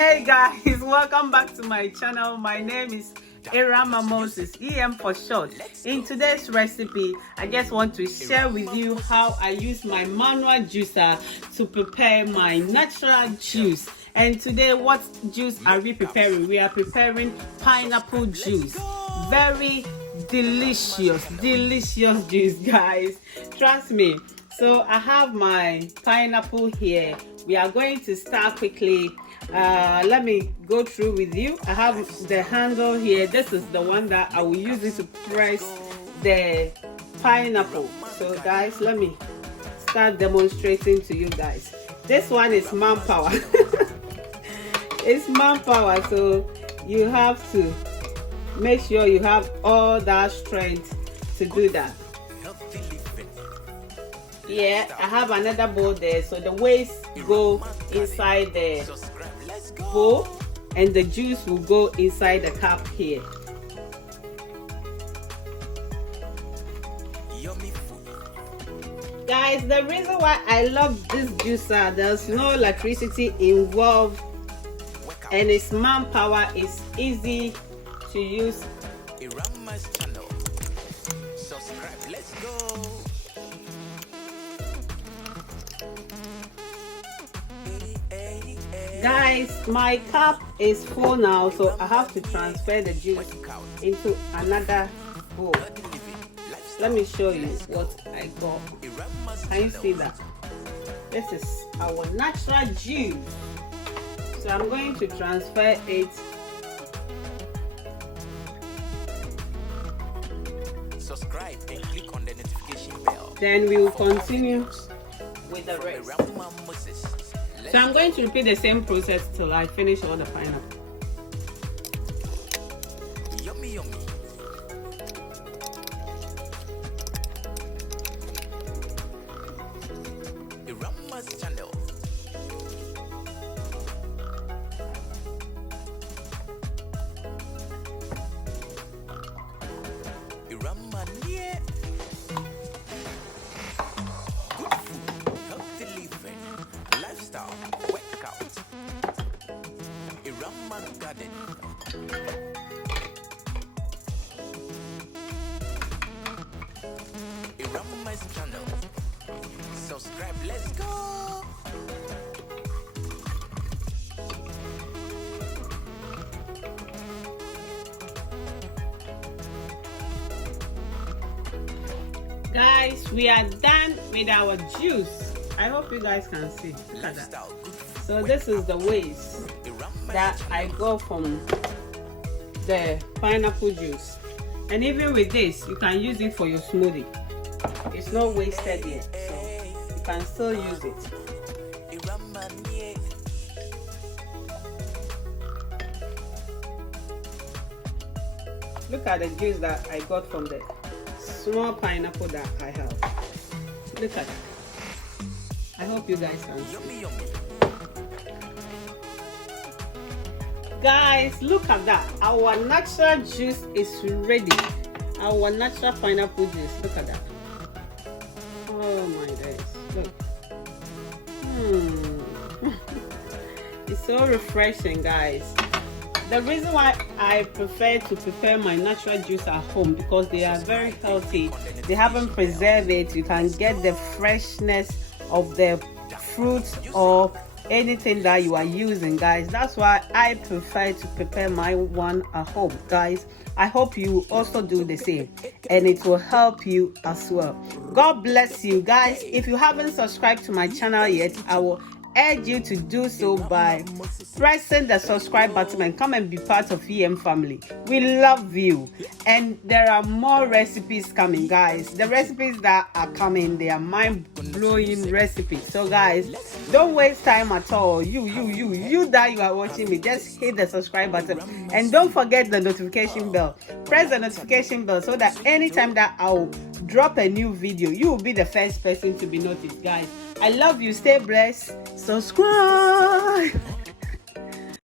Hey guys, welcome back to my channel. My name is Irama Moses, EM for short. In today's recipe, I just want to share with you how I use my manual juicer to prepare my natural juice. And today, what juice are we preparing? We are preparing pineapple juice. Very delicious juice, guys. Trust me. So I have my pineapple here. We are going to start quickly. Let me go through with you. I have the handle here. This is the one that I will use it to press the pineapple. So guys, let me start demonstrating to you guys. This one is manpower. It's manpower, so you have to make sure you have all that strength to do that. Yeah, I have another bowl there, so the waste go inside the bowl and the juice will go inside the cup here. Guys, the reason why I love this juicer, there's no electricity involved and it's manpower, is easy to use. Subscribe, let's go. Guys, my cup is full now, so I have to transfer the juice into another bowl. Let me show you what I got. Can you see that? This is our natural juice. So I'm going to transfer it. Subscribe and click on the notification bell. Then we will continue with the rest. So I'm going to repeat the same process till I finish all the pineapple. Yummy, yummy. Irama's channel. Irama near. Good food, healthy living, lifestyle, workout. Irama garden. Irama's channel. Subscribe, let's go. Guys, we are done with our juice. I hope you guys can see. Look at that. So this is the waste that I got from the pineapple juice. And even with this, you can use it for your smoothie. It's not wasted yet, so you can still use it. Look at the juice that I got from the small pineapple that I have. Look at it. I hope you guys can see. Guys, look at that. Our natural juice is ready. Our natural pineapple juice. Look at that. Oh my days. Look. It's so refreshing, guys. The reason why I prefer to prepare my natural juice at home, because they are very healthy. They haven't preserved it. You can get the freshness of the fruits or anything that you are using, guys. That's why I prefer to prepare my one at home, guys. I hope you also do the same, and it will help you as well. God bless you, guys. If you haven't subscribed to my channel yet, I will urge you to do so by pressing the subscribe button and come and be part of EM family. We love you, and there are more recipes coming, guys. The recipes that are coming, they are mind-blowing recipes. So guys, don't waste time at all. You that you are watching me, just hit the subscribe button and don't forget the notification bell. Press the notification bell so that anytime that I'll drop a new video, you will be the first person to be noticed, guys. I love you. Stay blessed. Subscribe.